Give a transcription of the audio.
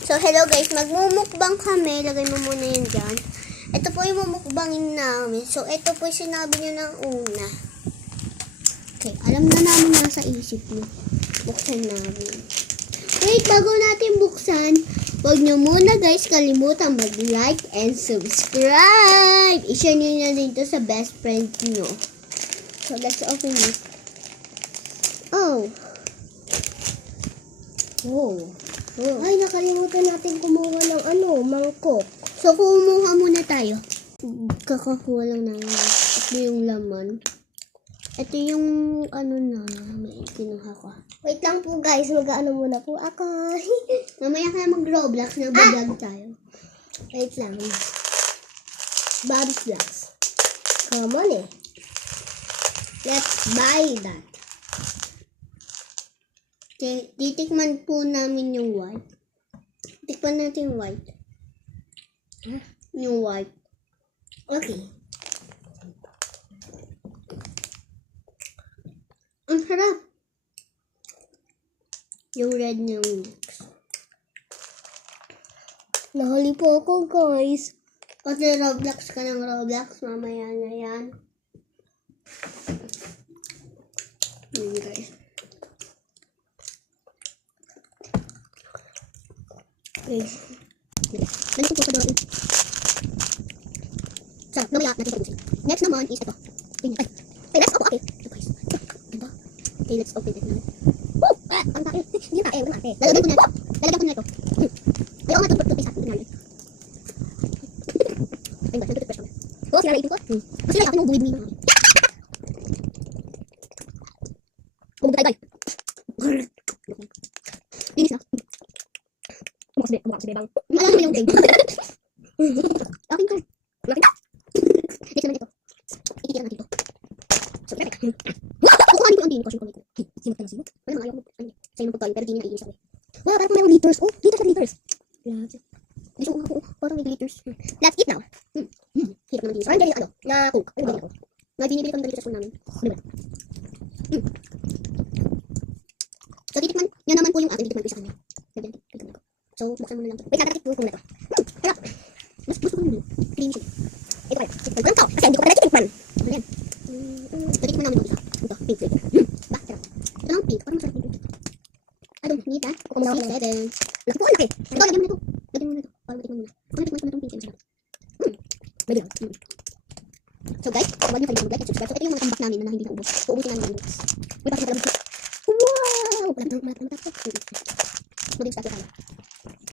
So, hello guys. Magmumukbang kami. Lagay mo muna yun dyan. Ito po yung mumukbangin namin. So, ito po yung sinabi nyo ng una. Okay, alam na namin nasa isip nyo. Buksan namin. Wait, bago natin buksan, huwag nyo muna guys kalimutan mag-like and subscribe. I-share nyo na din to sa best friend nyo. So, let's open it. Oh. Ay, nakalimutan natin kumuha ng mangkok. So, kumuha muna tayo. Kakakuha lang namin. Ito yung laman. Ito yung may kinuha ko. Wait lang po guys, mag-ano muna po ako. Mamaya ka na mag-Roblox na vlog tayo. Wait lang. Bob's Vlogs. Come on eh. Let's buy that. Okay, titikman po namin yung white. Tikman natin yung white. Yung white. Okay. Ang sarap. Yung red niyang mix. Nahuli po ako, guys. Kasi Roblox ka ng Roblox. Mamaya na yan. Guys. Okay. Ganito po sa doon. So, mamaya natin pag-usin. Next naman is ito. Ay, let's open. Okay. Ito guys. Ganda. Okay, let's open it naman. Woo! Ang tae. Hindi tae. Wala tae. Lalagyan ko na ito. Ayaw nga ito. Toothpaste natin. Ayun ba? Toothpaste naman. Oo, sila naipin ko. Kasi lang ako nung buwi-buwi na. Bumugay guys. Linis na. Bukas bebang. Alam mo yung game. Akin ko. Akin ka. Next naman ito. Ikikita natin ito. So, perfect. Wow! Kukuhanin ko ang dini ko. Simot ka na simot. Wala mga ayaw mo. Sa'yo mo pagkain. Pero dini naiinis ako eh. Wow! Parang mayroong glitters. Oh! Glitters na glitters. Grabe. Hindi siya ako. Parang may glitters. Let's eat now. Hirap naman dini. Parang ganyan na coke. Ano ganyan ako. May binibili kami dali sa school namin. Diba? So, titikman. Yan naman po yung akin. Titikman ko sa kanya. So, buksan mo na lang ito. Wait, nakatakit ko na ito. Harap! Mas gusto ko nyo. Creamy siya. Ito kaya. Titikman ko lang ito. Kasi hindi ko pa natitikman. Ano yan? So, titikman namin ito isa. Ito, pink flavor. Ba, sarap. Ito lang pink. Parang masarap yung pink. I don't need that. Kukumaw ko 7. Laki po, laki. Ito, lagyan mo na ito. Lagyan mo na ito. Para matikman mo na. Kung natikman ko na itong pink, masarap. Maybe lang. So, guys, huwag nyo kayo mag-like at subscribe. So, ito yung mga comeback namin na hindi na ubos. So, ubusin namin yung ubos. May pakita lang ito. Wow! Malapit na matapos. Mag-start tayo.